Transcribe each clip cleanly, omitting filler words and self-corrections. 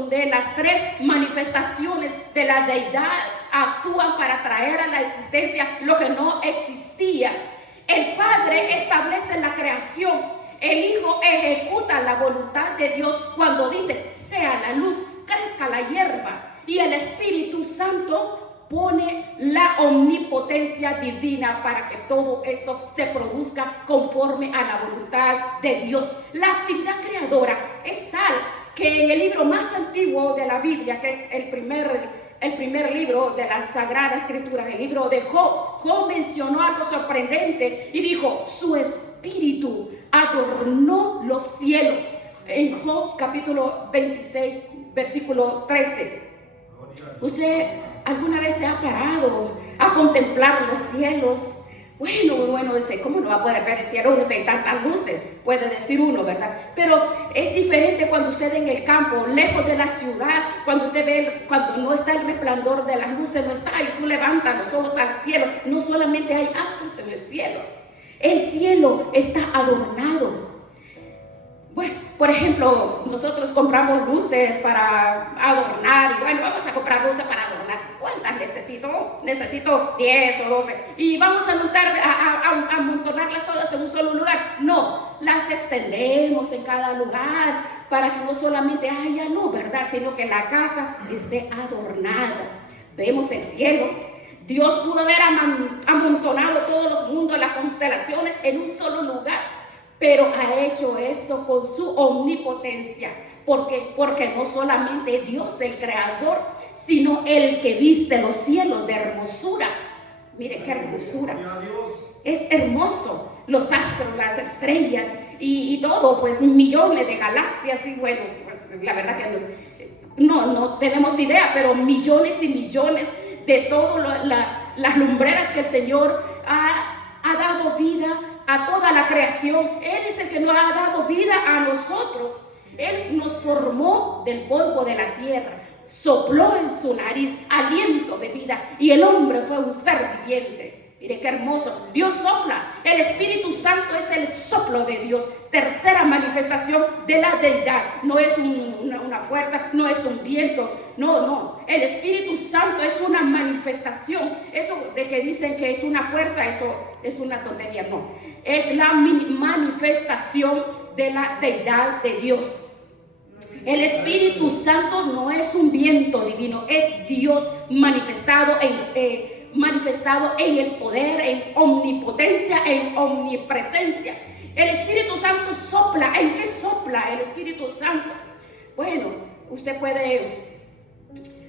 donde las tres manifestaciones de la deidad actúan para traer a la existencia lo que no existía. El Padre establece la creación, el Hijo ejecuta la voluntad de Dios cuando dice, sea la luz, crezca la hierba, y el Espíritu Santo pone la omnipotencia divina para que todo esto se produzca conforme a la voluntad de Dios. La actividad creadora es tal que en el libro más antiguo de la Biblia, que es el primer libro de la Sagrada Escritura, el libro de Job mencionó algo sorprendente y dijo, su espíritu adornó los cielos. En Job capítulo 26, versículo 13. ¿Usted alguna vez se ha parado a contemplar los cielos? Bueno, ¿cómo no va a poder ver el cielo? Uno sé, tantas luces, puede decir uno, ¿verdad? Pero es diferente cuando usted en el campo, lejos de la ciudad, cuando usted ve, cuando no está el resplandor de las luces, no está, y tú levantas los ojos al cielo, no solamente hay astros en el cielo está adornado. Bueno, por ejemplo, nosotros compramos luces para adornar y bueno, vamos a comprar luces para adornar. ¿Cuántas necesito? Necesito 10 o 12 y vamos a amontonarlas todas en un solo lugar. No, las extendemos en cada lugar para que no solamente haya luz, ¿verdad? Sino que la casa esté adornada. Vemos el cielo. Dios pudo haber amontonado todos los mundos, las constelaciones en un solo lugar. Pero ha hecho esto con su omnipotencia, porque no solamente Dios el creador, sino el que viste los cielos de hermosura. Mire qué hermosura, es hermoso, los astros, las estrellas y todo, pues millones de galaxias. Y bueno, pues la verdad que no tenemos idea, pero millones y millones de todas las lumbreras que el Señor ha dado vida a toda la creación. Él es el que nos ha dado vida a nosotros. Él nos formó del polvo de la tierra, sopló en su nariz aliento de vida y el hombre fue un ser viviente. Mire qué hermoso, Dios sopla, el Espíritu Santo es el soplo de Dios, tercera manifestación de la deidad. No es una fuerza, no es un viento, no, el Espíritu Santo es una manifestación. Eso de que dicen que es una fuerza, eso es una tontería, no, es la manifestación de la deidad de Dios. El Espíritu Santo no es un viento divino, es Dios manifestado en el poder, en omnipotencia, en omnipresencia. El Espíritu Santo sopla. ¿En qué sopla el Espíritu Santo? Bueno, usted puede...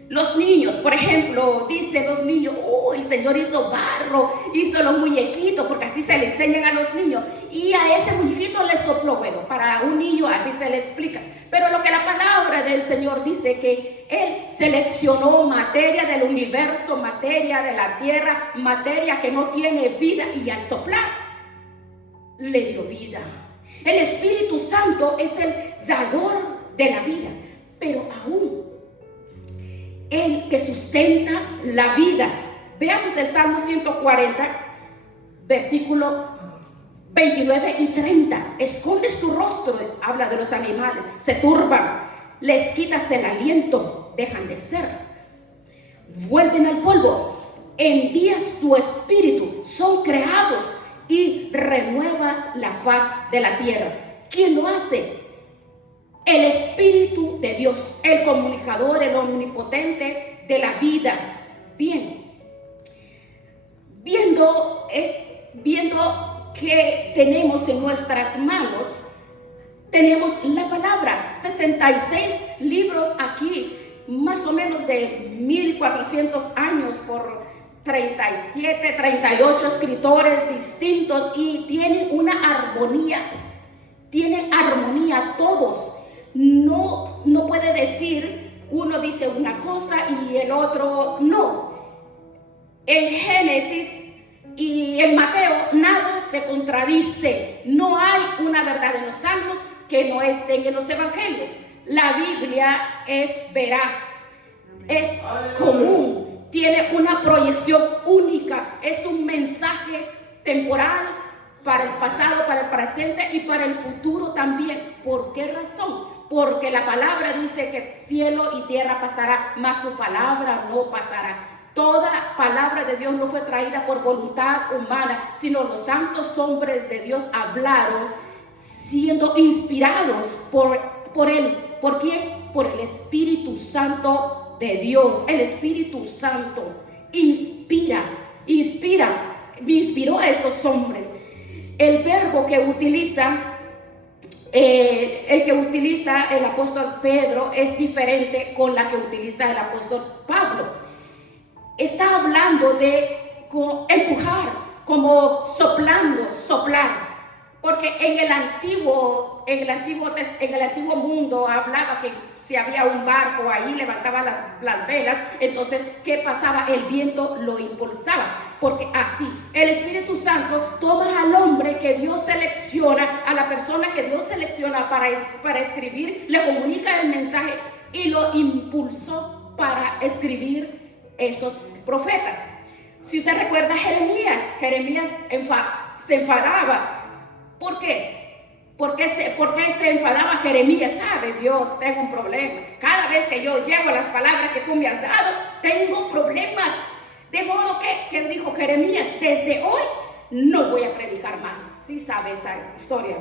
Los niños, por ejemplo, dicen los niños, el Señor hizo barro, hizo los muñequitos, porque así se le enseñan a los niños. Y a ese muñequito le sopló. Bueno, para un niño así se le explica. Pero lo que la palabra del Señor dice, que Él seleccionó materia del universo, materia de la tierra, materia que no tiene vida, y al soplar le dio vida. El Espíritu Santo es el dador de la vida, pero aún el que sustenta la vida. Veamos el Salmo 140, versículo 29 y 30. Escondes tu rostro, habla de los animales, se turban, les quitas el aliento, dejan de ser, vuelven al polvo, envías tu espíritu, son creados y renuevas la faz de la tierra. ¿Quién lo hace? El Espíritu de Dios, el comunicador, el omnipotente de la vida. Bien, viendo que tenemos en nuestras manos, tenemos la palabra, 66 libros aquí, más o menos de 1400 años por 37, 38 escritores distintos, y tienen una armonía, todos. No puede decir, uno dice una cosa y el otro no. En Génesis y en Mateo nada se contradice. No hay una verdad en los Salmos que no esté en los Evangelios. La Biblia es veraz, es común, tiene una proyección única, es un mensaje temporal para el pasado, para el presente y para el futuro también. ¿Por qué razón? porque la palabra dice que cielo y tierra pasará, mas su palabra no pasará. Toda palabra de Dios no fue traída por voluntad humana, sino los santos hombres de Dios hablaron siendo inspirados por Él. ¿Por quién? Por el Espíritu Santo de Dios. El Espíritu Santo me inspiró a estos hombres. El verbo que utiliza el apóstol Pedro es diferente con la que utiliza el apóstol Pablo. Está hablando de empujar, como soplar. Porque en el antiguo mundo hablaba que si había un barco ahí, levantaba las velas. Entonces, ¿qué pasaba? El viento lo impulsaba. Porque así, el Espíritu Santo toma al hombre que Dios selecciona, a la persona que Dios selecciona para escribir, le comunica el mensaje y lo impulsó para escribir estos profetas. Si usted recuerda Jeremías se enfadaba. ¿Por qué? ¿Por qué se enfadaba Jeremías? Sabe Dios, tengo un problema. Cada vez que yo llevo las palabras que tú me has dado, tengo problemas. De modo que dijo Jeremías, desde hoy no voy a predicar más. Sí sabe esa historia.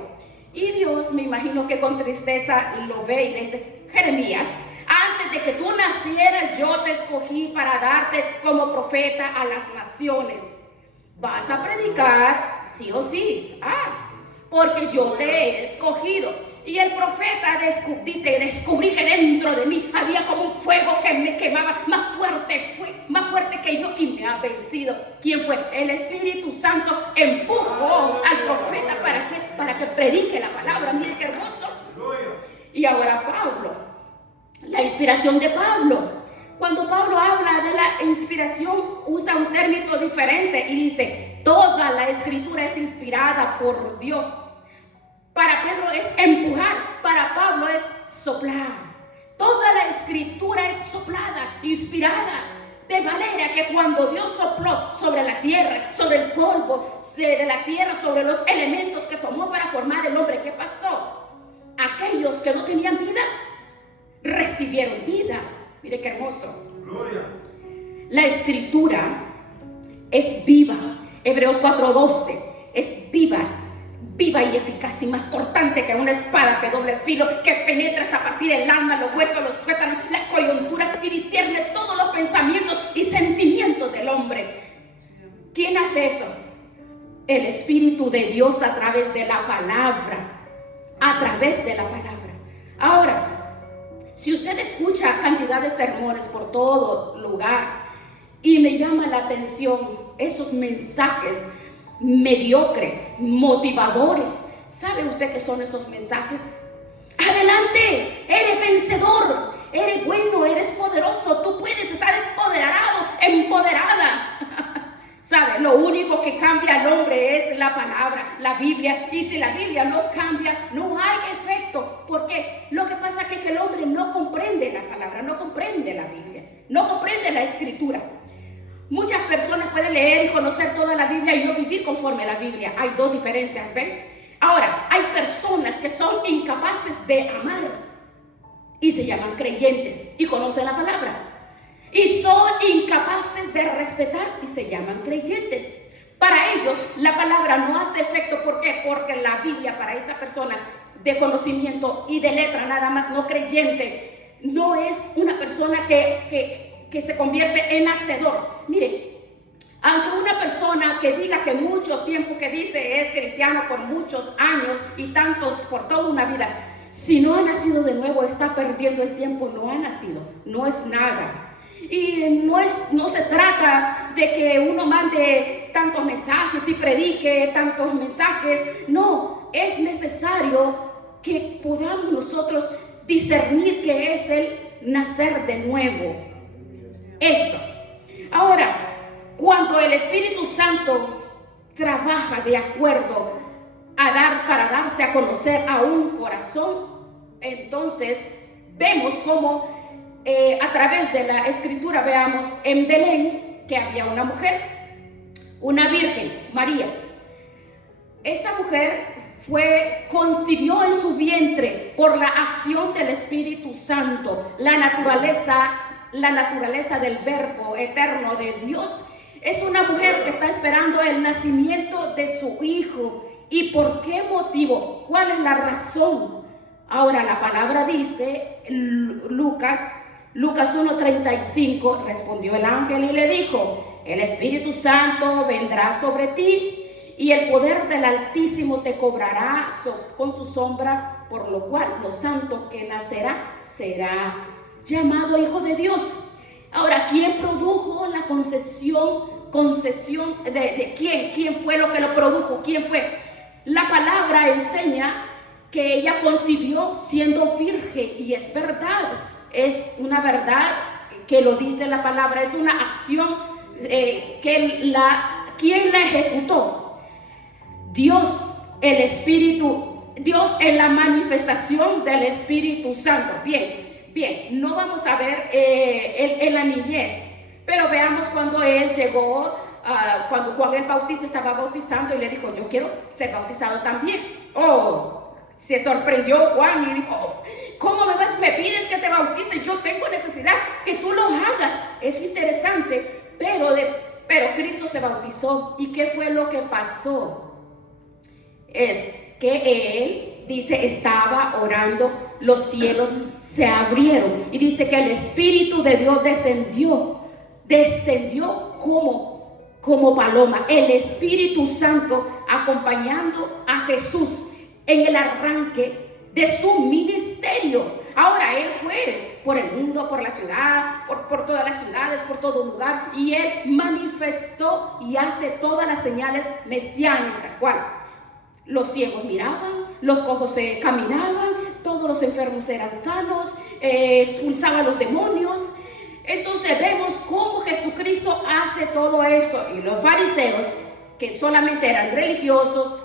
Y Dios, me imagino que con tristeza lo ve y le dice, Jeremías, antes de que tú nacieras, yo te escogí para darte como profeta a las naciones. Vas a predicar sí o sí. Porque yo te he escogido. Y el profeta descubrí que dentro de mí había como un fuego que me quemaba más fuerte que yo y me ha vencido. ¿Quién fue? El Espíritu Santo empujó al profeta para que predique la palabra. Mire qué hermoso. Y ahora Pablo, la inspiración de Pablo. Cuando Pablo habla de la inspiración, usa un término diferente y dice, toda la escritura es inspirada por Dios. Para Pedro es empujar, para Pablo es soplar. Toda la escritura es soplada, inspirada. De manera que cuando Dios sopló sobre la tierra, sobre el polvo de la tierra, sobre los elementos que tomó para formar el hombre, ¿qué pasó? Aquellos que no tenían vida, recibieron vida. Mire qué hermoso. Gloria. La escritura es viva. Hebreos 4:12 es viva y eficaz y más cortante que una espada que doble filo, que penetra hasta partir el alma, los huesos, los tuétanos, las coyunturas y discierne todos los pensamientos y sentimientos del hombre. ¿Quién hace eso? El Espíritu de Dios a través de la palabra. Ahora, si usted escucha cantidad de sermones por todo lugar y me llama la atención esos mensajes mediocres, motivadores, ¿sabe usted qué son esos mensajes? Adelante, eres vencedor, eres bueno, eres poderoso, tú puedes estar empoderada. ¿Sabe? Lo único que cambia al hombre es la palabra, la Biblia. Y si la Biblia no cambia, no hay efecto. Porque lo que pasa es que el hombre no comprende la palabra, no comprende la Biblia, no comprende la escritura. Muchas personas pueden leer y conocer toda la Biblia y no vivir conforme a la Biblia. Hay dos diferencias, ¿ven? Ahora, hay personas que son incapaces de amar y se llaman creyentes y conocen la palabra. Y son incapaces de respetar y se llaman creyentes. Para ellos la palabra no hace efecto. ¿Por qué? Porque la Biblia para esta persona de conocimiento y de letra nada más, no creyente, no es una persona que se convierte en hacedor. Mire, aunque una persona que diga que mucho tiempo que dice es cristiano por muchos años y tantos por toda una vida, si no ha nacido de nuevo está perdiendo el tiempo. No ha nacido, no es nada. Y no se trata de que uno mande tantos mensajes y predique tantos mensajes. No, es necesario que podamos nosotros discernir qué es el nacer de nuevo. Eso. Ahora, cuando el Espíritu Santo trabaja de acuerdo para darse a conocer a un corazón, entonces vemos cómo a través de la escritura veamos en Belén que había una mujer, una virgen, María. Esta mujer concibió en su vientre por la acción del Espíritu Santo la naturaleza del Verbo eterno de Dios. Es una mujer que está esperando el nacimiento de su hijo. ¿Y por qué motivo? ¿Cuál es la razón? Ahora la palabra dice, Lucas 1:35, respondió el ángel y le dijo: el Espíritu Santo vendrá sobre ti y el poder del Altísimo te cobrará con su sombra, por lo cual lo santo que nacerá será llamado Hijo de Dios. Ahora, ¿quién produjo la concesión de quién? ¿Quién fue lo que lo produjo? ¿Quién fue? La palabra enseña que ella concibió siendo virgen, y es verdad, es una verdad que lo dice la palabra, es una acción ¿quién la ejecutó? Dios, el Espíritu, Dios en la manifestación del Espíritu Santo. Bien, no vamos a ver en la niñez, pero veamos cuando él llegó, cuando Juan el Bautista estaba bautizando y le dijo: yo quiero ser bautizado también. Se sorprendió Juan y dijo: ¿cómo me pides que te bautice? Yo tengo necesidad que tú lo hagas. Es interesante, pero Cristo se bautizó. ¿Y qué fue lo que pasó? Es que él, dice, estaba orando, los cielos se abrieron y dice que el Espíritu de Dios descendió como paloma, el Espíritu Santo acompañando a Jesús en el arranque de su ministerio. Ahora él fue por el mundo, por la ciudad, por todas las ciudades, por todo lugar, y él manifestó y hace todas las señales mesiánicas. ¿Cuál? Los ciegos miraban, los cojos caminaban, todos los enfermos eran sanos, expulsaba a los demonios. Entonces vemos cómo Jesucristo hace todo esto, y los fariseos, que solamente eran religiosos,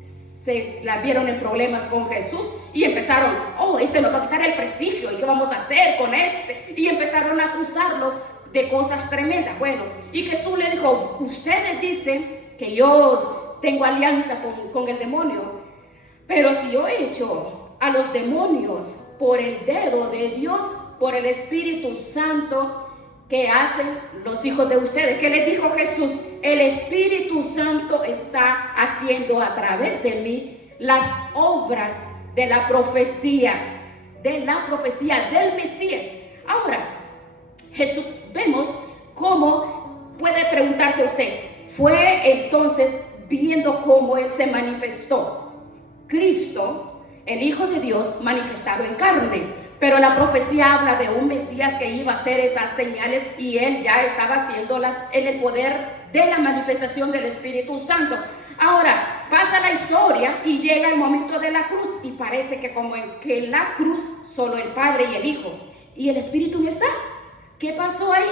se la vieron en problemas con Jesús y empezaron: este nos va a quitar el prestigio, ¿y qué vamos a hacer con este? Y empezaron a acusarlo de cosas tremendas. Bueno, y Jesús le dijo: ustedes dicen que yo tengo alianza con el demonio, pero si yo echo a los demonios por el dedo de Dios, por el Espíritu Santo, ¿qué hacen los hijos de ustedes? ¿Qué les dijo Jesús? El Espíritu Santo está haciendo a través de mí las obras de la profecía del Mesías. Ahora, Jesús, vemos cómo puede preguntarse usted, fue entonces viendo cómo él se manifestó. Cristo, el Hijo de Dios manifestado en carne, pero la profecía habla de un Mesías que iba a hacer esas señales, y él ya estaba haciéndolas en el poder de la manifestación del Espíritu Santo. Ahora pasa la historia y llega el momento de la cruz, y parece que como que en la cruz solo el Padre y el Hijo, y el Espíritu no está. ¿Qué pasó ahí?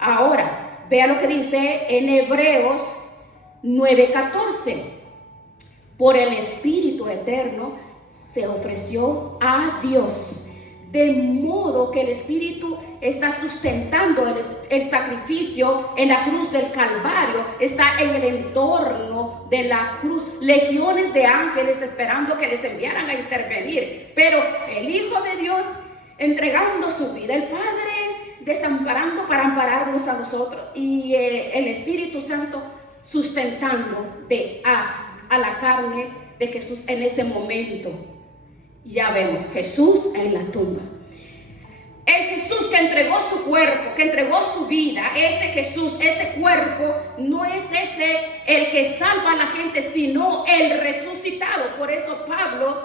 Ahora vea lo que dice en Hebreos 9:14. Por el Espíritu eterno se ofreció a Dios, de modo que el Espíritu está sustentando el sacrificio en la cruz del Calvario, está en el entorno de la cruz, legiones de ángeles esperando que les enviaran a intervenir, pero el Hijo de Dios entregando su vida, el Padre desamparando para ampararnos a nosotros, y el Espíritu Santo sustentando a la carne de Jesús en ese momento. Ya vemos Jesús en la tumba. El Jesús que entregó su cuerpo, que entregó su vida, ese Jesús, ese cuerpo, no es ese el que salva a la gente, sino el resucitado. Por eso Pablo,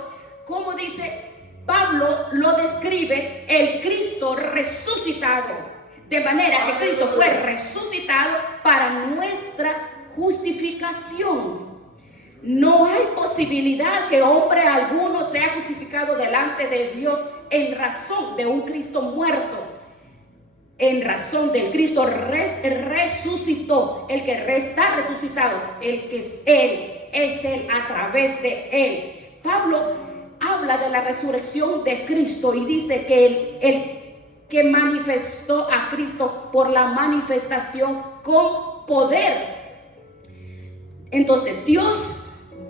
como dice, Pablo lo describe el Cristo resucitado. De manera que Cristo fue resucitado para nuestra justificación. No hay posibilidad que hombre alguno sea justificado delante de Dios en razón de un Cristo muerto, en razón del Cristo resucitó. El que está resucitado, el que es Él a través de Él. Pablo habla de la resurrección de Cristo y dice que el que manifestó a Cristo por la manifestación con poder. Entonces Dios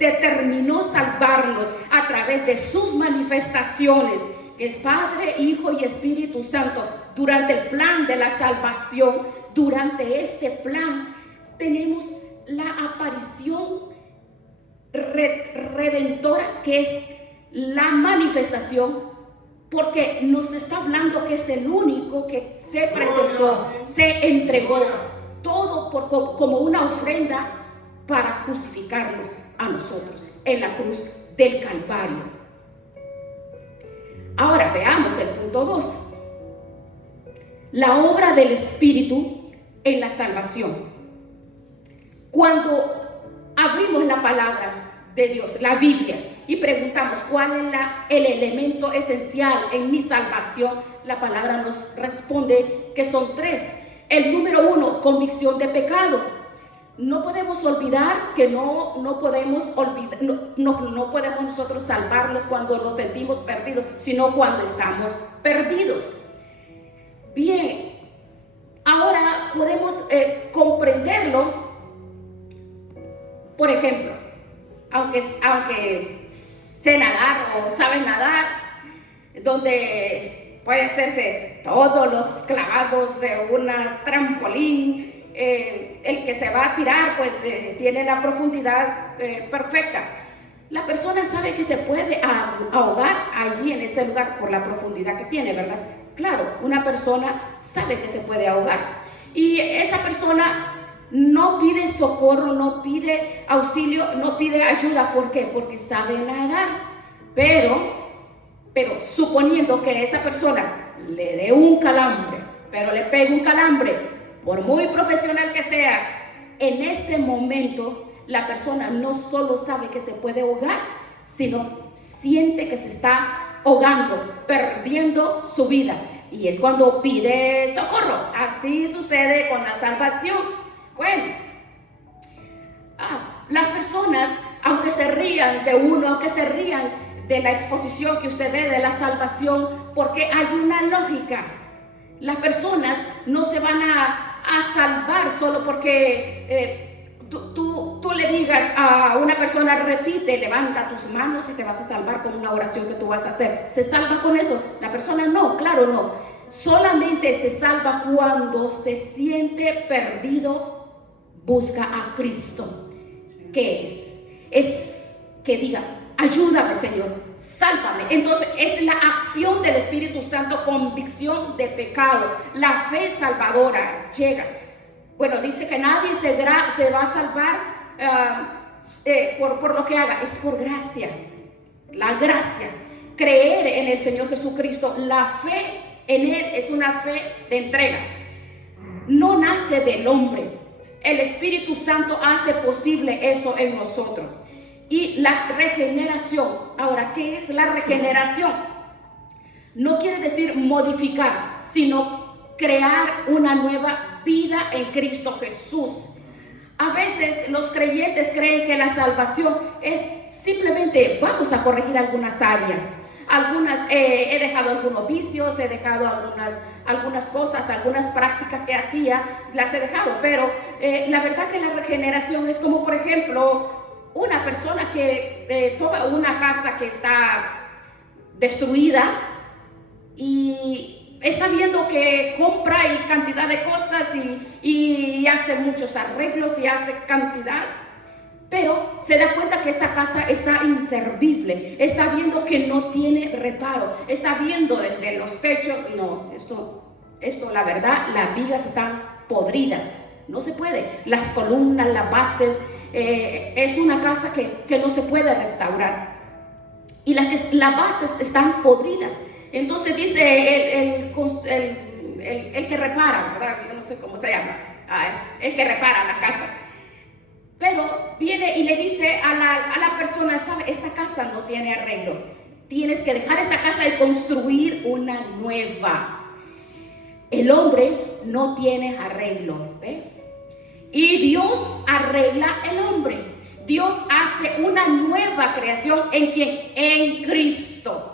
determinó salvarlos a través de sus manifestaciones, que es Padre, Hijo y Espíritu Santo. Durante el plan de la salvación, durante este plan, tenemos la aparición redentora, que es la manifestación, porque nos está hablando que es el único que se presentó, se entregó todo como una ofrenda para justificarnos a nosotros en la cruz del Calvario. Ahora veamos el punto 2. La obra del Espíritu en la salvación. Cuando abrimos la palabra de Dios, la Biblia, y preguntamos cuál es el elemento esencial en mi salvación, la palabra nos responde que son 3. El número 1, convicción de pecado. No podemos olvidar que no podemos nosotros salvarnos cuando nos sentimos perdidos, sino cuando estamos perdidos. Bien, ahora podemos comprenderlo. Por ejemplo, aunque sé nadar o sabe nadar, donde puede hacerse todos los clavados de una trampolín, el que se va a tirar pues tiene la profundidad perfecta. La persona sabe que se puede ahogar allí en ese lugar por la profundidad que tiene, ¿verdad? Claro, una persona sabe que se puede ahogar y esa persona no pide socorro, no pide auxilio, no pide ayuda. ¿Por qué? Porque sabe nadar. Pero suponiendo que esa persona le dé un calambre, pero le pegue un calambre, por muy profesional que sea, en ese momento la persona no solo sabe que se puede ahogar, sino siente que se está ahogando, perdiendo su vida. Y es cuando pide socorro. Así sucede con la salvación. Bueno, las personas, aunque se rían de uno, aunque se rían de la exposición que usted ve de la salvación, porque hay una lógica. Las personas no se van a salvar solo porque tú le digas a una persona, repite, levanta tus manos y te vas a salvar con una oración que tú vas a hacer. ¿Se salva con eso? La persona no, claro no. Solamente se salva cuando se siente perdido. Busca a Cristo. ¿Qué es? Es que diga, ayúdame, Señor, sálvame. Entonces es la acción del Espíritu Santo, convicción de pecado. La fe salvadora llega. Bueno, dice que nadie se va a salvar por lo que haga. Es por gracia. La gracia. Creer en el Señor Jesucristo. La fe en Él es una fe de entrega. No nace del hombre. El Espíritu Santo hace posible eso en nosotros. Y la regeneración. Ahora, ¿qué es la regeneración? No quiere decir modificar, sino crear una nueva vida en Cristo Jesús. A veces los creyentes creen que la salvación es simplemente vamos a corregir algunas áreas. He dejado algunos vicios, he dejado algunas cosas, algunas prácticas que hacía, las he dejado, pero la verdad que la regeneración es como, por ejemplo, una persona que toma una casa que está destruida y está viendo que compra y cantidad de cosas y hace muchos arreglos y hace cantidad. Pero se da cuenta que esa casa está inservible, está viendo que no tiene reparo, está viendo desde los techos, no, esto la verdad, las vigas están podridas, no se puede, las columnas, las bases, es una casa que no se puede restaurar y las bases están podridas. Entonces dice el que repara, ¿verdad? Yo no sé cómo se llama, el que repara las casas. Pero viene y le dice a la persona, ¿sabe? Esta casa no tiene arreglo. Tienes que dejar esta casa y construir una nueva. El hombre no tiene arreglo, ¿ve? Y Dios arregla el hombre. Dios hace una nueva creación ¿en quién? En Cristo.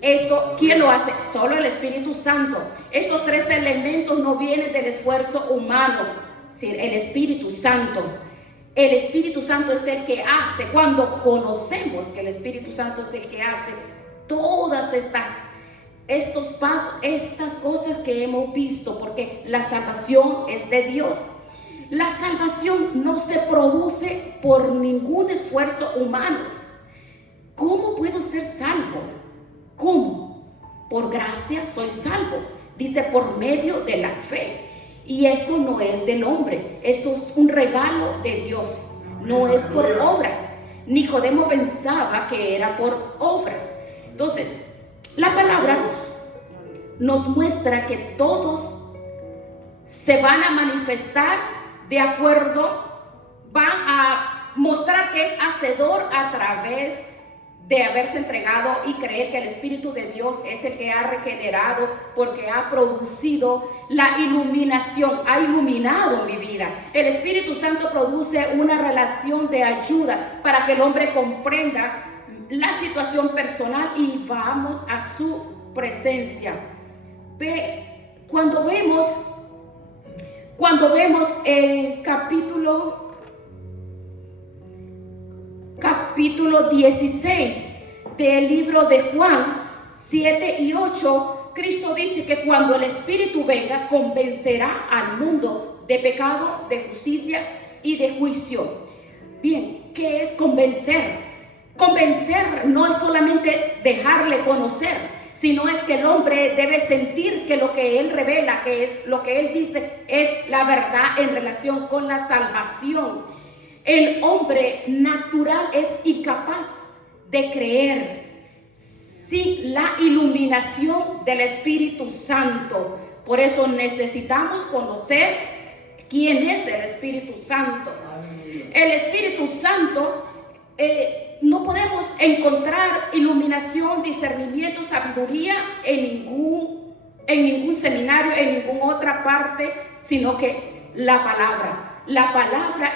Esto, ¿quién lo hace? Solo el Espíritu Santo. Estos 3 elementos no vienen del esfuerzo humano, es decir, el Espíritu Santo. el Espíritu Santo es el que hace, cuando conocemos que el Espíritu Santo es el que hace todas estos pasos, estas cosas que hemos visto, porque la salvación es de Dios. La salvación no se produce por ningún esfuerzo humano. ¿Cómo puedo ser salvo? ¿Cómo? Por gracia soy salvo. Dice por medio de la fe. Y esto no es del hombre, eso es un regalo de Dios, no es por obras. Nicodemo pensaba que era por obras. Entonces, la palabra nos muestra que todos se van a manifestar de acuerdo, van a mostrar que es hacedor a través de haberse entregado y creer que el Espíritu de Dios es el que ha regenerado, porque ha producido la iluminación, ha iluminado mi vida. El Espíritu Santo produce una relación de ayuda para que el hombre comprenda la situación personal y vamos a su presencia. Cuando vemos el capítulo 16 del libro de Juan 7 y 8, Cristo dice que cuando el Espíritu venga, convencerá al mundo de pecado, de justicia y de juicio. Bien, ¿qué es convencer? Convencer no es solamente dejarle conocer, sino es que el hombre debe sentir que lo que él revela, que es lo que él dice, es la verdad en relación con la salvación. El hombre natural es incapaz de creer sin la iluminación del Espíritu Santo. Por eso necesitamos conocer quién es el Espíritu Santo. El Espíritu Santo, no podemos encontrar iluminación, discernimiento, sabiduría en ningún seminario, en ninguna otra parte, sino que la palabra. La palabra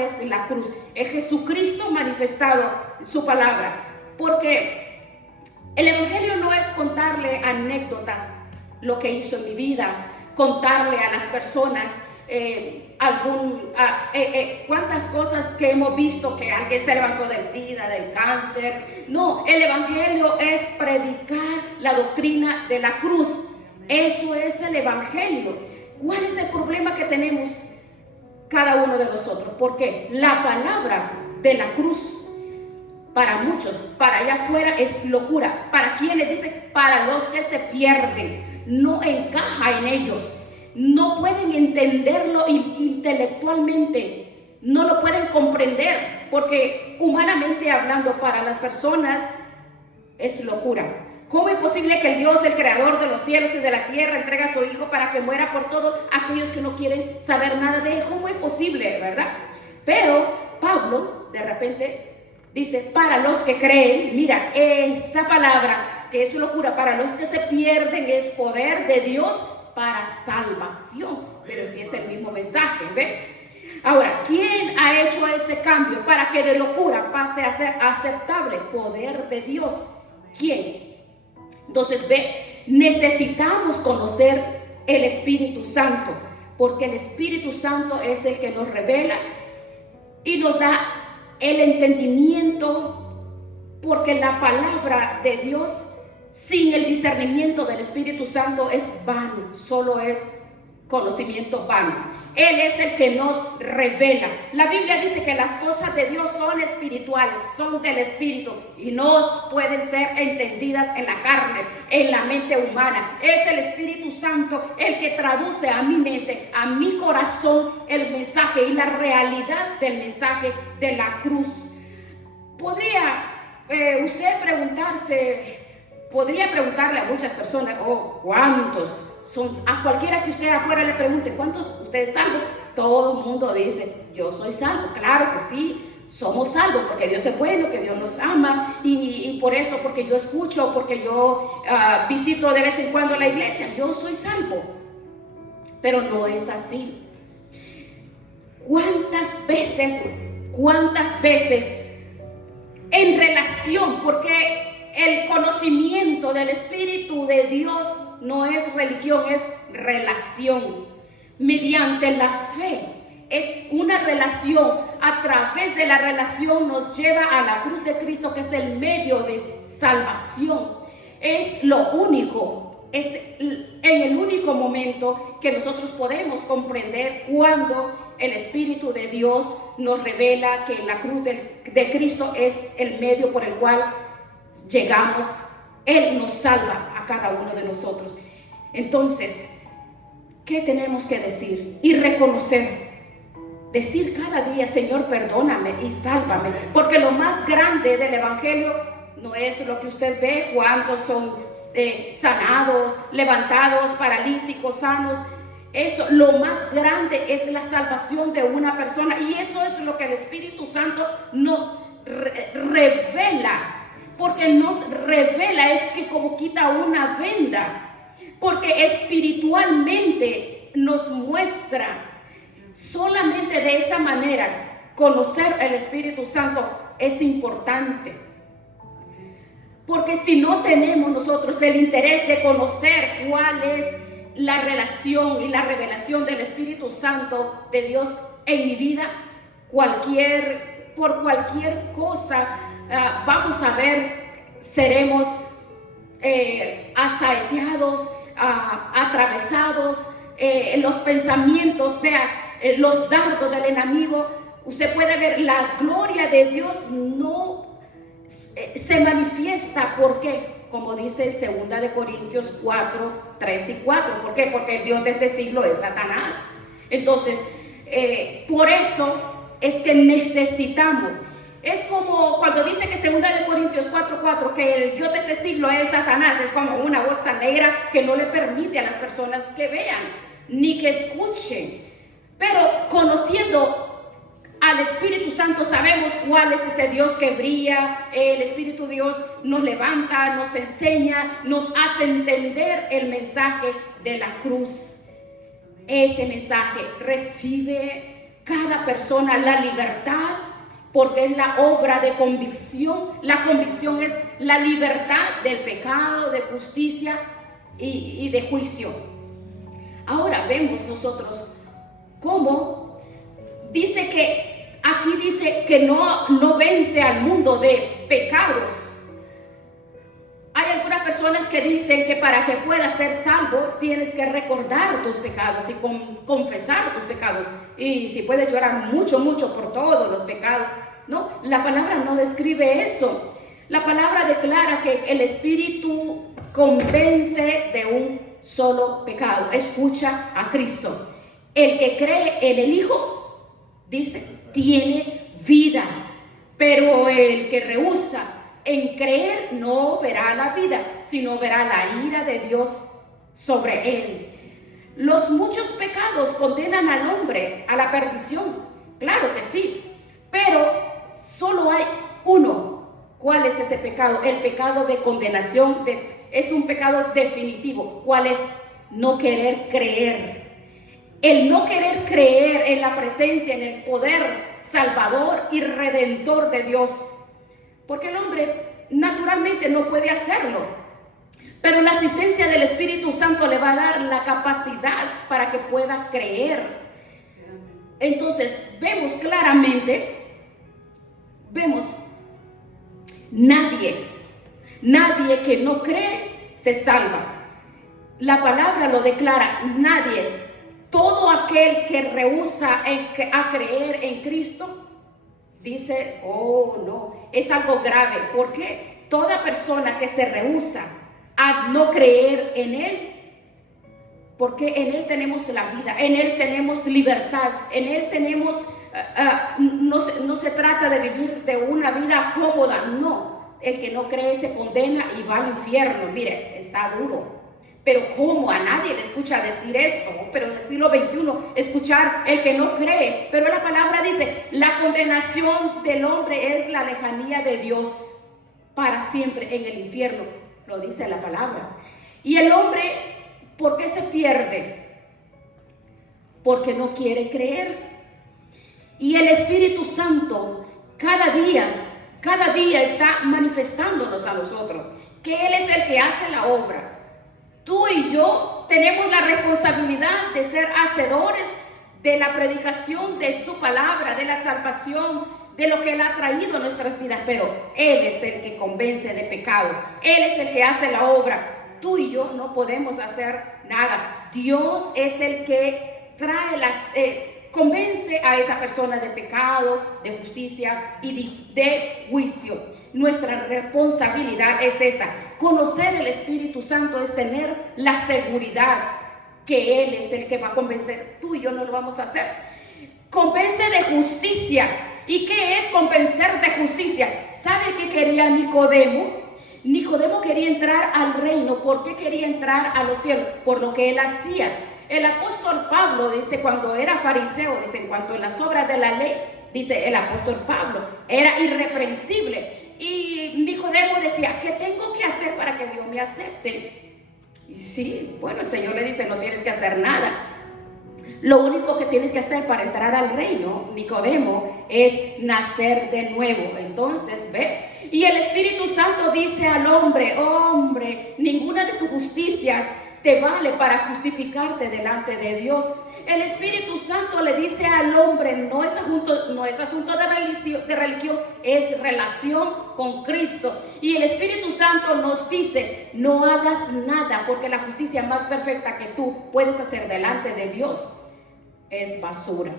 es la cruz. Es Jesucristo manifestado, su palabra. Porque el Evangelio no es contarle anécdotas, lo que hizo en mi vida, contarle a las personas cuántas cosas que hemos visto, que alguien se levantó del SIDA, del cáncer. No, el Evangelio es predicar la doctrina de la cruz. Eso es el Evangelio. ¿Cuál es el problema que tenemos cada uno de nosotros? Porque la palabra de la cruz para muchos, para allá afuera, es locura. Para quienes dicen, para los que se pierden, no encaja en ellos, no pueden entenderlo intelectualmente, no lo pueden comprender, porque humanamente hablando, para las personas es locura. ¿Cómo es posible que el Dios, el creador de los cielos y de la tierra, entregue a su Hijo para que muera por todos aquellos que no quieren saber nada de Él? ¿Cómo es posible, verdad? Pero Pablo de repente dice, para los que creen, mira, esa palabra que es locura, para los que se pierden es poder de Dios para salvación. Pero si es el mismo mensaje, ¿ve? Ahora, ¿quién ha hecho ese cambio para que de locura pase a ser aceptable? Poder de Dios. ¿Quién? Entonces, ve, necesitamos conocer el Espíritu Santo, porque el Espíritu Santo es el que nos revela y nos da el entendimiento, porque la palabra de Dios sin el discernimiento del Espíritu Santo es vano, solo es conocimiento vano. Él es el que nos revela. La Biblia dice que las cosas de Dios son espirituales, son del Espíritu y no pueden ser entendidas en la carne, en la mente humana. Es el Espíritu Santo el que traduce a mi mente, a mi corazón, el mensaje y la realidad del mensaje de la cruz. Podría usted podría preguntarle a muchas personas, ¿cuántos son? A cualquiera que usted afuera le pregunte, ¿cuántos ustedes salvos? Todo el mundo dice, yo soy salvo. Claro que sí, somos salvos porque Dios es bueno, que Dios nos ama y por eso, porque yo escucho, porque yo visito de vez en cuando la iglesia, yo soy salvo. Pero no es así. ¿Cuántas veces en relación, porque el conocimiento del Espíritu de Dios no es religión, es relación. Mediante la fe Es una relación. A través de la relación nos lleva a la cruz de Cristo, que es el medio de salvación. Es lo único, es en el único momento que nosotros podemos comprender cuando el Espíritu de Dios nos revela que la cruz de Cristo es el medio por el cual llegamos. Él nos salva a cada uno de nosotros. Entonces, ¿qué tenemos que decir? Y reconocer. Decir cada día: Señor, perdóname y sálvame. Porque lo más grande del Evangelio no es lo que usted ve, cuántos son sanados, levantados, paralíticos, sanos. Eso, lo más grande es la salvación de una persona. Y eso es lo que el Espíritu Santo nos revela. Porque nos revela, es que como quita una venda. Porque espiritualmente nos muestra. Solamente de esa manera, conocer el Espíritu Santo es importante. Porque si no tenemos nosotros el interés de conocer cuál es la relación y la revelación del Espíritu Santo de Dios en mi vida, por cualquier cosa, vamos a ver, seremos asaeteados, atravesados, los pensamientos, los dardos del enemigo. Usted puede ver, la gloria de Dios no se manifiesta. ¿Por qué? Como dice 2 de Corintios 4, 3 y 4. ¿Por qué? Porque el Dios de este siglo es Satanás. Entonces, por eso es que necesitamos. Es como cuando dice que 2 de Corintios 4, 4, que el Dios de este siglo es Satanás. Es como una bolsa negra que no le permite a las personas que vean ni que escuchen. Pero conociendo al Espíritu Santo sabemos cuál es ese Dios que brilla. El Espíritu de Dios nos levanta, nos enseña, nos hace entender el mensaje de la cruz. Ese mensaje recibe cada persona la libertad, porque es la obra de convicción. La convicción es la libertad del pecado, de justicia y de juicio. Ahora vemos nosotros cómo dice que aquí dice que no vence al mundo de pecados. Hay algunas personas que dicen que para que puedas ser salvo tienes que recordar tus pecados y confesar tus pecados. Y si puedes llorar mucho, mucho por todos los pecados. No, la palabra no describe eso. La palabra declara que el Espíritu convence de un solo pecado. Escucha a Cristo. El que cree en el Hijo, dice, tiene vida. Pero el que rehúsa en creer no verá la vida, sino verá la ira de Dios sobre él. Los muchos pecados condenan al hombre a la perdición. Claro que sí, pero solo hay uno. ¿Cuál es ese pecado? El pecado de condenación es un pecado definitivo. ¿Cuál es? No querer creer. El no querer creer en la presencia, en el poder salvador y redentor de Dios. Porque el hombre naturalmente no puede hacerlo. Pero la asistencia del Espíritu Santo le va a dar la capacidad para que pueda creer. Entonces vemos claramente, nadie que no cree se salva. La palabra lo declara, nadie. Todo aquel que rehúsa a creer en Cristo, dice, oh no, es algo grave. ¿Por qué? Toda persona que se rehúsa a no creer en Él, porque en Él tenemos la vida, en Él tenemos libertad, en Él tenemos, no se trata de vivir de una vida cómoda, no. El que no cree se condena y va al infierno. Mire, está duro. Pero ¿cómo? A nadie le escucha decir esto. Pero en el siglo XXI, escuchar el que no cree. Pero la palabra dice, la condenación del hombre es la lejanía de Dios para siempre en el infierno. Lo dice la palabra. Y el hombre, ¿por qué se pierde? Porque no quiere creer. Y el Espíritu Santo cada día está manifestándonos a nosotros que Él es el que hace la obra. Tú y yo tenemos la responsabilidad de ser hacedores de la predicación de su palabra, de la salvación, de lo que Él ha traído a nuestras vidas. Pero Él es el que convence de pecado. Él es el que hace la obra. Tú y yo no podemos hacer nada. Dios es el que convence a esa persona de pecado, de justicia y de juicio. Nuestra responsabilidad es esa. Conocer el Espíritu Santo es tener la seguridad que Él es el que va a convencer. Tú y yo no lo vamos a hacer. Convence de justicia. ¿Y qué es convencer de justicia? ¿Sabe qué quería Nicodemo? Nicodemo quería entrar al reino. ¿Por qué quería entrar a los cielos? Por lo que él hacía. El apóstol Pablo dice, cuando era fariseo, dice, en cuanto a las obras de la ley, dice el apóstol Pablo, era irreprensible. Y Nicodemo decía, ¿qué tengo que hacer para que Dios me acepte? Y sí, bueno, el Señor le dice, no tienes que hacer nada. Lo único que tienes que hacer para entrar al reino, Nicodemo, es nacer de nuevo. Entonces, ve. Y el Espíritu Santo dice al hombre, hombre, ninguna de tus justicias te vale para justificarte delante de Dios. El Espíritu Santo le dice al hombre, no es asunto de religión, es relación con Cristo. Y el Espíritu Santo nos dice, no hagas nada, porque la justicia más perfecta que tú puedes hacer delante de Dios es basura.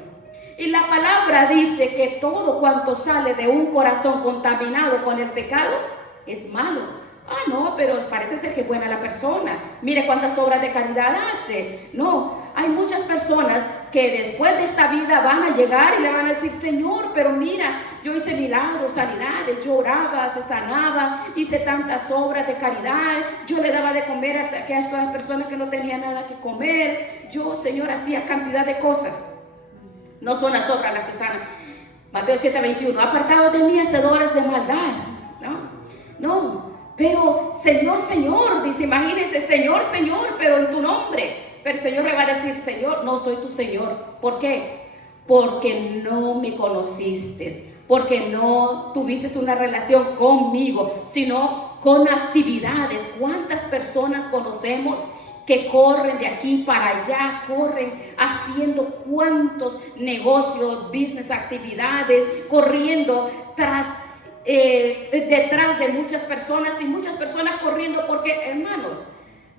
Y la palabra dice que todo cuanto sale de un corazón contaminado con el pecado es malo. No, pero parece ser que es buena la persona. Mire cuántas obras de caridad hace. No, hay muchas personas que después de esta vida van a llegar y le van a decir, Señor, pero mira, yo hice milagros, sanidades, yo oraba, se sanaba, hice tantas obras de caridad, yo le daba de comer a estas personas que no tenían nada que comer, yo, Señor, hacía cantidad de cosas. No son las obras las que sanan. Mateo 7:21, apartados de mí, hacedores de maldad. No, pero Señor, Señor, dice, imagínense, Señor, Señor, pero en tu nombre. Pero el Señor le va a decir, Señor, no soy tu Señor. ¿Por qué? Porque no me conociste, porque no tuviste una relación conmigo, sino con actividades. ¿Cuántas personas conocemos que corren de aquí para allá, corren haciendo cuantos negocios, business, actividades, corriendo detrás de muchas personas y muchas personas corriendo? Porque, hermanos,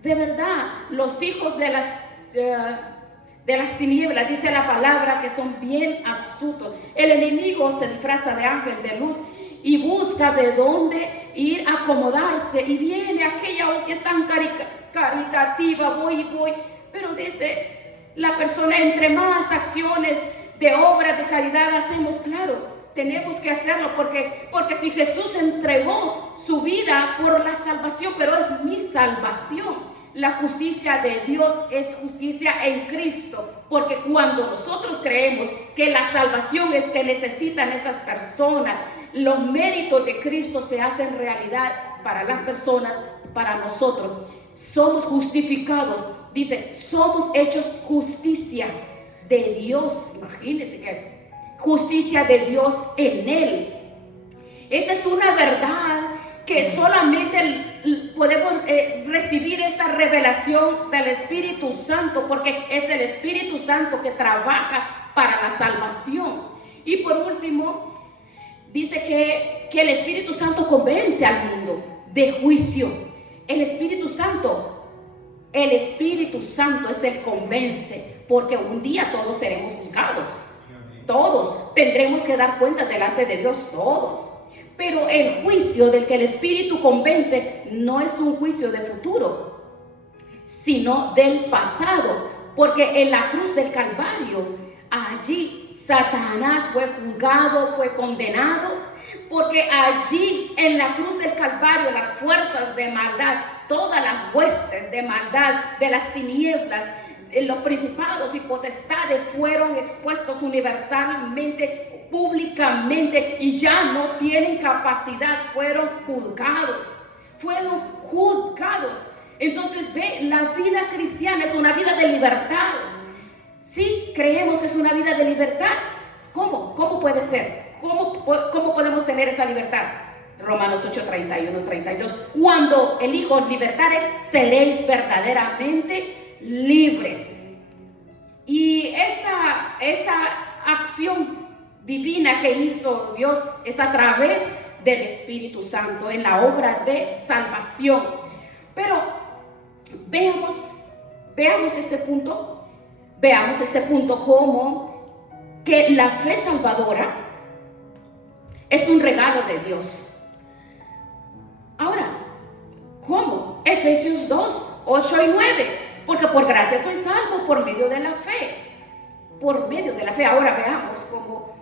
de verdad, los hijos de las tinieblas, dice la palabra, que son bien astutos. El enemigo se disfraza de ángel de luz y busca de dónde ir a acomodarse, y viene aquella que es tan caritativa, voy, pero dice la persona, entre más acciones de obras de caridad hacemos, claro, tenemos que hacerlo, porque si Jesús entregó su vida por la salvación, pero es mi salvación. La justicia de Dios es justicia en Cristo, porque cuando nosotros creemos que la salvación es que necesitan esas personas, los méritos de Cristo se hacen realidad para las personas, para nosotros. Somos justificados, dice, somos hechos justicia de Dios. Imagínense que justicia de Dios en Él. Esta es una verdad que solamente podemos recibir esta revelación del Espíritu Santo, porque es el Espíritu Santo que trabaja para la salvación. Y por último, dice que el Espíritu Santo convence al mundo de juicio. El Espíritu Santo es el convence, porque un día todos seremos juzgados. Todos tendremos que dar cuenta delante de Dios, todos. Pero el juicio del que el Espíritu convence no es un juicio de futuro, sino del pasado. Porque en la cruz del Calvario, allí Satanás fue juzgado, fue condenado. Porque allí en la cruz del Calvario las fuerzas de maldad, todas las huestes de maldad de las tinieblas, los principados y potestades fueron expuestos universalmente, públicamente, y ya no tienen capacidad, fueron juzgados. Entonces ve, la vida cristiana es una vida de libertad. Sí, creemos que es una vida de libertad. ¿Cómo puede ser? ¿Cómo podemos tener esa libertad? Romanos 8:31-32. Cuando el Hijo os libertare, seréis verdaderamente libres. Y esta esa acción divina que hizo Dios es a través del Espíritu Santo en la obra de salvación. Pero veamos este punto como que la fe salvadora es un regalo de Dios. Ahora, ¿cómo? Efesios 2, 8 y 9. Porque por gracia soy salvo por medio de la fe. Por medio de la fe. Ahora veamos cómo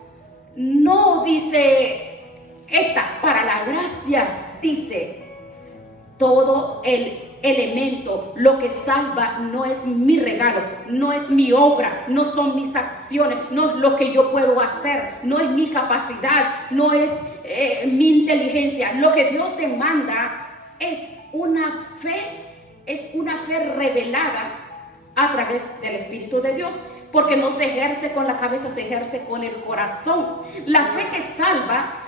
no dice para la gracia, dice todo el elemento. Lo que salva no es mi regalo, no es mi obra, no son mis acciones, no es lo que yo puedo hacer, no es mi capacidad, no es mi inteligencia. Lo que Dios demanda es una fe revelada a través del Espíritu de Dios, porque no se ejerce con la cabeza, se ejerce con el corazón. La fe que salva,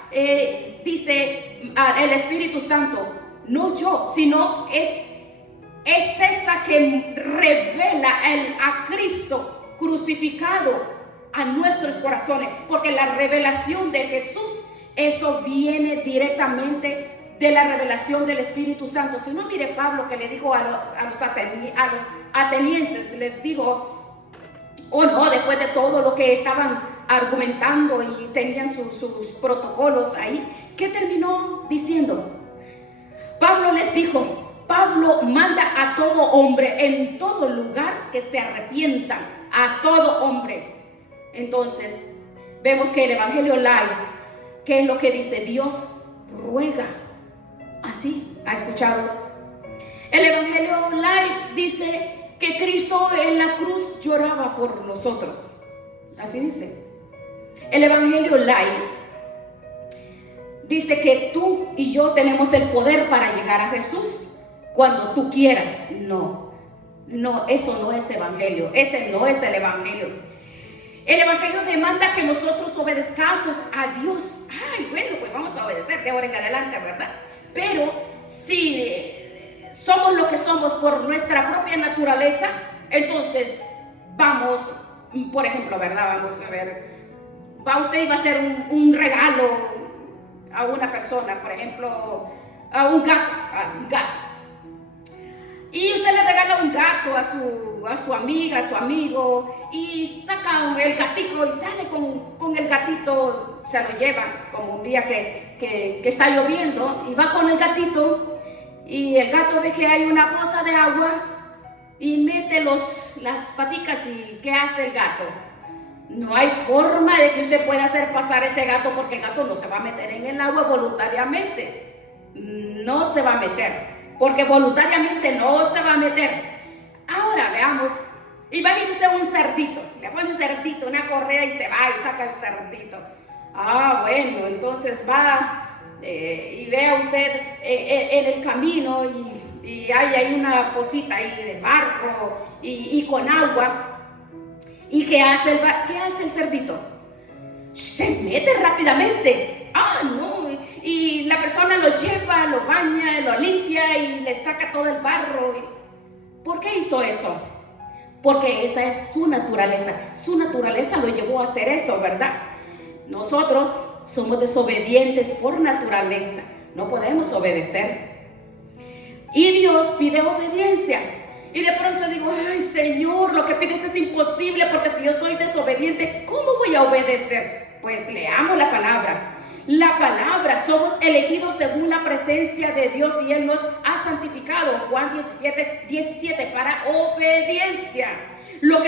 dice el Espíritu Santo, no yo, sino es esa que revela a Cristo crucificado a nuestros corazones, porque la revelación de Jesús, eso viene directamente de la revelación del Espíritu Santo. Si no, mire Pablo que le dijo a los atenienses, les dijo, no, después de todo lo que estaban argumentando y tenían sus protocolos ahí, ¿qué terminó diciendo? Pablo les dijo, Pablo manda a todo hombre en todo lugar que se arrepientan, a todo hombre. Entonces, vemos que el Evangelio Light, ¿qué es lo que dice? Dios ruega. Así, ¿ha escuchado esto? El Evangelio Light dice que Cristo en la cruz lloraba por nosotros. Así dice. El Evangelio Light dice que tú y yo tenemos el poder para llegar a Jesús cuando tú quieras. No, eso no es evangelio. Ese no es el evangelio. El evangelio demanda que nosotros obedezcamos a Dios. Bueno, pues vamos a obedecer de ahora en adelante, ¿verdad? Pero si somos lo que somos por nuestra propia naturaleza, entonces vamos, por ejemplo, ¿verdad? Vamos a ver, usted iba a hacer un regalo a una persona, por ejemplo, a un gato. Y usted le regala un gato a su amiga, a su amigo, y saca el gatito y sale con el gatito, se lo lleva, como un día que está lloviendo, y va con el gatito, y el gato ve que hay una poza de agua, y mete las paticas, y ¿qué hace el gato? No hay forma de que usted pueda hacer pasar ese gato, porque el gato no se va a meter en el agua voluntariamente. No se va a meter. Porque voluntariamente no se va a meter. Ahora veamos, imagine usted un cerdito, le pone un cerdito, una correa y se va y saca el cerdito. Bueno, entonces va y vea usted en el camino y hay ahí una pocita ahí de barro y con agua. ¿Y qué hace el cerdito? Se mete rápidamente. No. Y la persona lo lleva, lo baña, lo limpia y le saca todo el barro. ¿Por qué hizo eso? Porque esa es su naturaleza. Su naturaleza lo llevó a hacer eso, ¿verdad? Nosotros somos desobedientes por naturaleza. No podemos obedecer. Y Dios pide obediencia. Y de pronto digo, Señor, lo que pides es imposible, porque si yo soy desobediente, ¿cómo voy a obedecer? Pues leamos la palabra. La palabra, somos elegidos según la presencia de Dios y Él nos ha santificado. Juan 17 para obediencia. Lo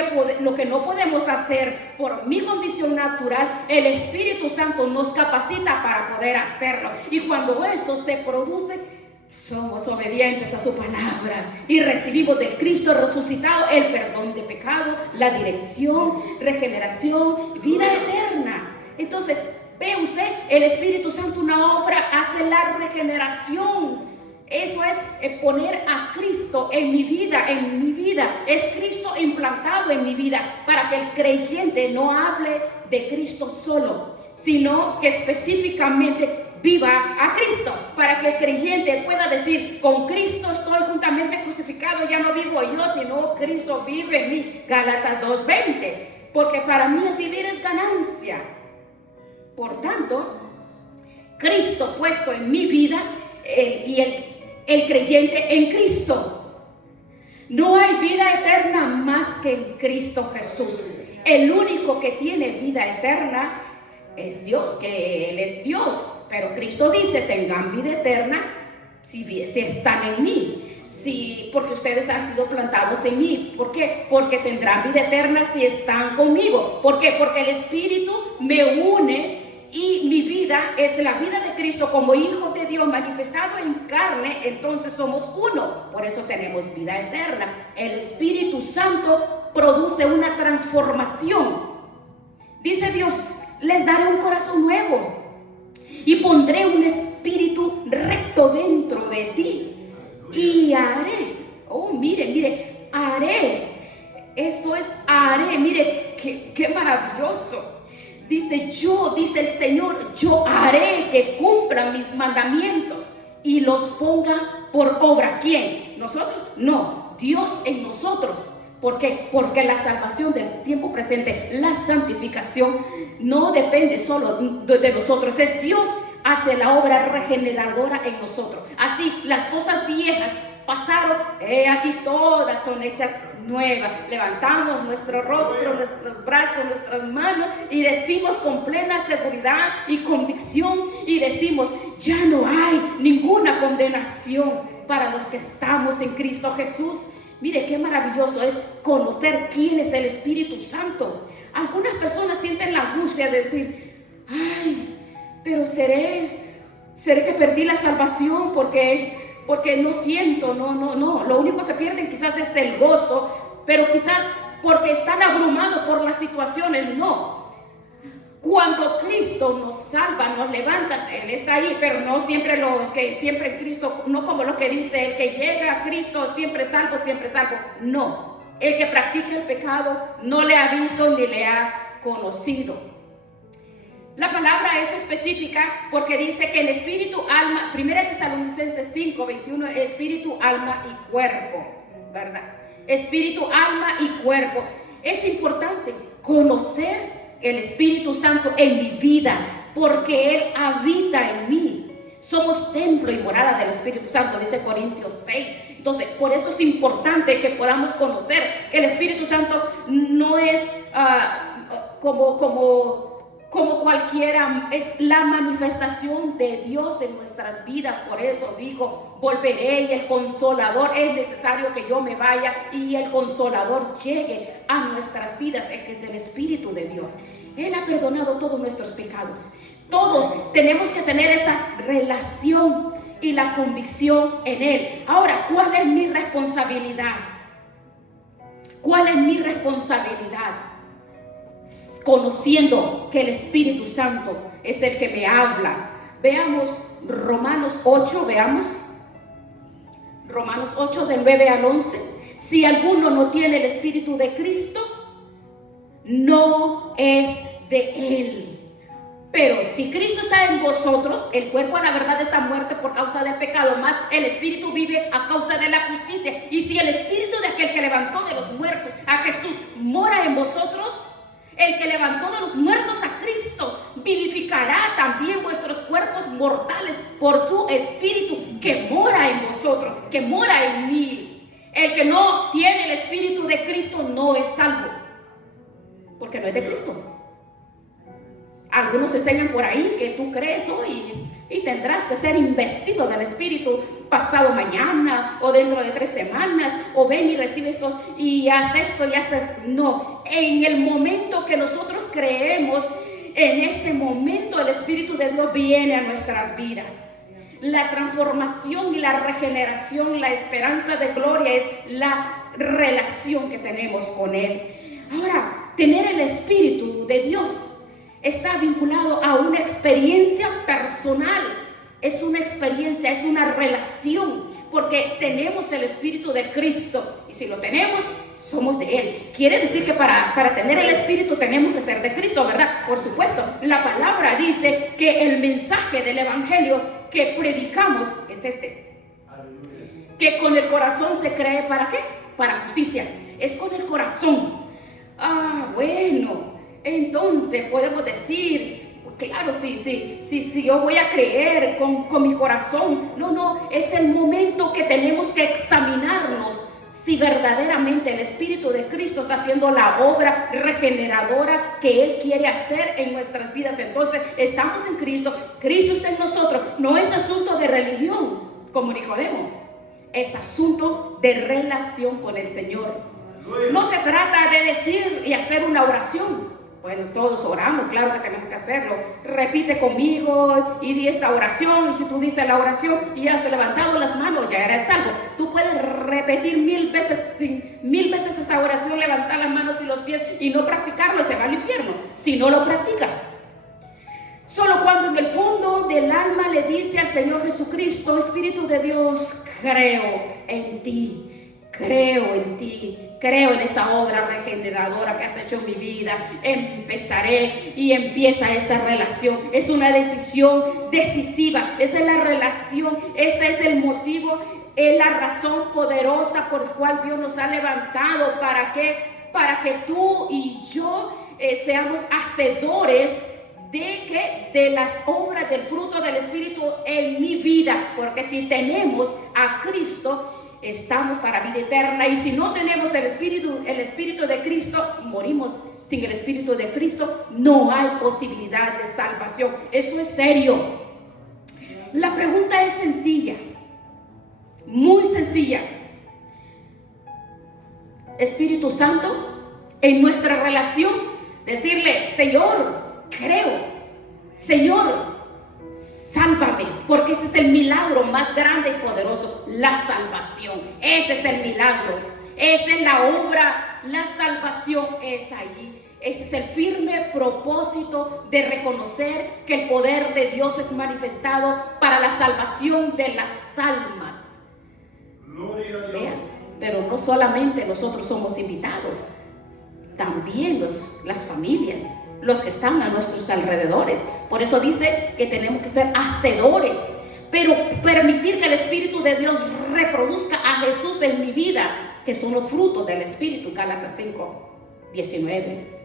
que no podemos hacer por mi condición natural, el Espíritu Santo nos capacita para poder hacerlo. Y cuando eso se produce, somos obedientes a su palabra y recibimos de Cristo resucitado el perdón de pecado, la dirección, regeneración, vida eterna. Entonces, ve usted, el Espíritu Santo, una obra, hace la regeneración. Eso es poner a Cristo en mi vida, Es Cristo implantado en mi vida, para que el creyente no hable de Cristo solo, sino que específicamente viva a Cristo, para que el creyente pueda decir, con Cristo estoy juntamente crucificado, ya no vivo yo, sino Cristo vive en mí. Gálatas 2:20. porque para mí el vivir es ganancia. Por tanto, Cristo puesto en mi vida y el creyente en Cristo. No hay vida eterna más que en Cristo Jesús. El único que tiene vida eterna es Dios, que Él es Dios. Pero Cristo dice, tengan vida eterna si están en mí. Sí, porque ustedes han sido plantados en mí. ¿Por qué? Porque tendrán vida eterna si están conmigo. ¿Por qué? Porque el Espíritu me une y mi vida es la vida de Cristo como hijo de Dios manifestado en carne. Entonces somos uno. Por eso tenemos vida eterna. El Espíritu Santo produce una transformación. Dice Dios, les daré un corazón nuevo y pondré un espíritu recto dentro de ti. Y haré, mire, haré, eso es haré, mire, qué maravilloso. Dice el Señor, yo haré que cumplan mis mandamientos y los ponga por obra. ¿Quién? ¿Nosotros? No, Dios en nosotros. ¿Por qué? Porque la salvación del tiempo presente, la santificación, no depende solo de nosotros, es Dios. Hace la obra regeneradora en nosotros. Así las cosas viejas pasaron, aquí todas son hechas nuevas. Levantamos nuestro rostro, nuestros brazos, nuestras manos y decimos con plena seguridad y convicción y decimos, ya no hay ninguna condenación para los que estamos en Cristo Jesús. Mire qué maravilloso es conocer quién es el Espíritu Santo. Algunas personas sienten la angustia de decir, ay, pero seré que perdí la salvación porque no siento, no. Lo único que pierden quizás es el gozo, pero quizás porque están abrumados por las situaciones. No. Cuando Cristo nos salva, nos levanta, Él está ahí, pero no siempre siempre en Cristo, no como lo que dice, el que llega a Cristo siempre es salvo, siempre es salvo. No. El que practica el pecado no le ha visto ni le ha conocido. La palabra es específica porque dice que el espíritu, alma, 1 Tesalonicenses 5:21, espíritu, alma y cuerpo, ¿verdad? Espíritu, alma y cuerpo. Es importante conocer el Espíritu Santo en mi vida porque Él habita en mí. Somos templo y morada del Espíritu Santo, dice Corintios 6. Entonces, por eso es importante que podamos conocer que el Espíritu Santo no es como cualquiera, es la manifestación de Dios en nuestras vidas. Por eso digo, volveré y el Consolador, es necesario que yo me vaya y el Consolador llegue a nuestras vidas, que es el Espíritu de Dios. Él ha perdonado todos nuestros pecados. Todos tenemos que tener esa relación y la convicción en Él. Ahora, ¿cuál es mi responsabilidad? ¿Cuál es mi responsabilidad? Conociendo que el Espíritu Santo es el que me habla. Veamos Romanos 8, Romanos 8 del 9 al 11. Si alguno no tiene el Espíritu de Cristo, no es de Él. Pero si Cristo está en vosotros, el cuerpo a la verdad está muerto por causa del pecado, más el Espíritu vive a causa de la justicia. Y si el Espíritu de aquel que levantó de los muertos a Jesús mora en vosotros, el que levantó de los muertos a Cristo vivificará también vuestros cuerpos mortales por su Espíritu que mora en vosotros, que mora en mí. El que no tiene el Espíritu de Cristo no es salvo, porque no es de Cristo. Algunos enseñan por ahí que tú crees hoy y tendrás que ser investido del Espíritu pasado mañana o dentro de 3 semanas, o ven y recibe estos y haz esto y haz esto. No, en el momento que nosotros creemos, en ese momento el Espíritu de Dios viene a nuestras vidas. La transformación y la regeneración, la esperanza de gloria es la relación que tenemos con Él. Ahora, tener el Espíritu de Dios está vinculado a una experiencia personal. Es una experiencia, es una relación, porque tenemos el Espíritu de Cristo y si lo tenemos, somos de Él. Quiere decir que para tener el Espíritu tenemos que ser de Cristo, ¿verdad? Por supuesto, la palabra dice que el mensaje del Evangelio que predicamos es que con el corazón se cree, ¿para qué? Para justicia. Es con el corazón. Bueno, entonces podemos decir, claro, si yo voy a creer con mi corazón. No, es el momento que tenemos que examinarnos si verdaderamente el Espíritu de Cristo está haciendo la obra regeneradora que Él quiere hacer en nuestras vidas. Entonces, estamos en Cristo, Cristo está en nosotros. No es asunto de religión, como Nicodemo, es asunto de relación con el Señor. No se trata de decir y hacer una oración. Bueno, todos oramos, claro que tenemos que hacerlo. Repite conmigo y di esta oración. Y si tú dices la oración y has levantado las manos, ya eres salvo. Tú puedes repetir 1000 veces esa oración, levantar las manos y los pies y no practicarlo, se va al infierno si no lo practica. Solo cuando en el fondo del alma le dice al Señor Jesucristo: Espíritu de Dios, creo en ti, creo en ti. Creo en esa obra regeneradora que has hecho en mi vida. Empezaré, y empieza esa relación. Es una decisión decisiva. Esa es la relación. Ese es el motivo, es la razón poderosa por la cual Dios nos ha levantado. ¿Para qué? Para que tú y yo seamos hacedores de las obras del fruto del Espíritu en mi vida. Porque si tenemos a Cristo, estamos para vida eterna. Y si no tenemos el Espíritu de Cristo, morimos. Sin el Espíritu de Cristo no hay posibilidad de salvación. Esto es serio. La pregunta es sencilla, muy sencilla. Espíritu Santo, en nuestra relación, decirle: Señor, creo, Señor, sálvame, porque ese es el milagro más grande y poderoso, la salvación. Ese es el milagro, esa es la obra, la salvación es allí. Ese es el firme propósito de reconocer que el poder de Dios es manifestado para la salvación de las almas. Gloria a Dios. Vean, pero no solamente nosotros somos invitados, también las familias, los que están a nuestros alrededores. Por eso dice que tenemos que ser hacedores, pero permitir que el Espíritu de Dios reproduzca a Jesús en mi vida, que son los frutos del Espíritu. Gálatas 5:19.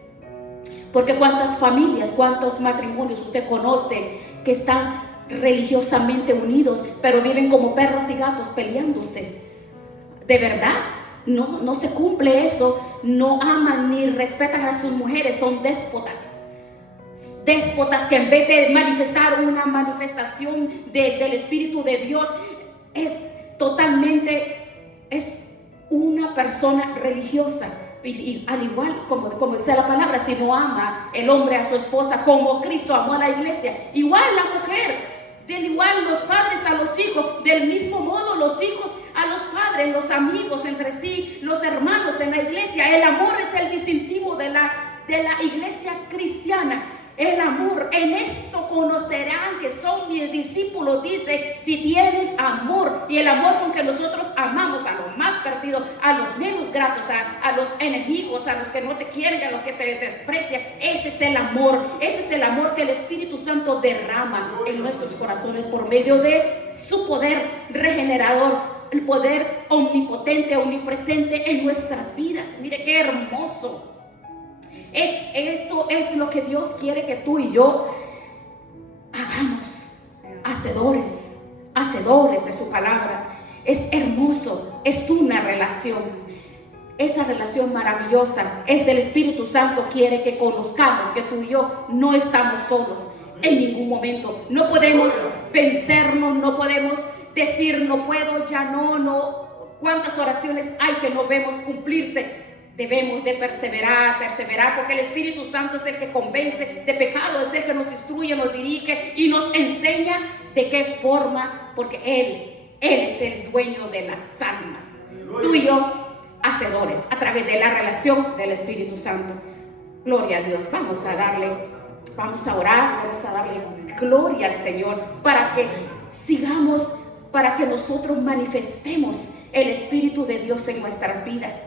Porque cuántas familias, cuántos matrimonios usted conoce que están religiosamente unidos, pero viven como perros y gatos peleándose. De verdad, no se cumple eso. No aman ni respetan a sus mujeres, son déspotas. Déspotas que en vez de manifestar una manifestación del Espíritu de Dios, es una persona religiosa. Y al igual, como dice la palabra, si no ama el hombre a su esposa como Cristo amó a la iglesia, igual la mujer, del igual los padres a los hijos, del mismo modo los hijos a los padres, los amigos entre sí, los hermanos en la iglesia. El amor es el distintivo de la iglesia cristiana. El amor, en esto conocerán que son mis discípulos, dice, si tienen amor. Y el amor con que nosotros amamos a los más perdidos, a los menos gratos, a los enemigos, a los que no te quieren, a los que te desprecian. Ese es el amor. Ese es el amor que el Espíritu Santo derrama en nuestros corazones por medio de su poder regenerador, el poder omnipotente, omnipresente en nuestras vidas. Mire qué hermoso. Eso es lo que Dios quiere que tú y yo hagamos. Hacedores de su palabra. Es hermoso, es una relación. Esa relación maravillosa es el Espíritu Santo. Quiere que conozcamos que tú y yo no estamos solos en ningún momento. No podemos vencernos, no podemos decir no puedo, ya no. ¿Cuántas oraciones hay que no vemos cumplirse? Debemos de perseverar, porque el Espíritu Santo es el que convence de pecado, es el que nos instruye, nos dirige y nos enseña de qué forma, porque Él es el dueño de las almas. Tú y yo, hacedores, a través de la relación del Espíritu Santo. Gloria a Dios. Vamos a orar, vamos a darle gloria al Señor para que sigamos, para que nosotros manifestemos el Espíritu de Dios en nuestras vidas.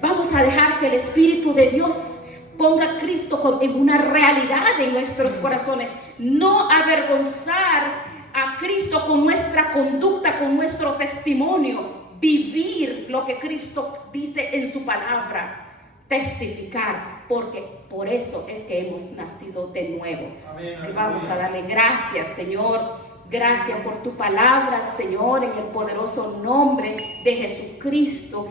Vamos a dejar que el Espíritu de Dios ponga a Cristo en una realidad en nuestros corazones. No avergonzar a Cristo con nuestra conducta, con nuestro testimonio. Vivir lo que Cristo dice en su palabra. testificar, porque por eso es que hemos nacido de nuevo. Amén. Que vamos a darle gracias, Señor. Gracias por tu palabra, Señor, en el poderoso nombre de Jesucristo.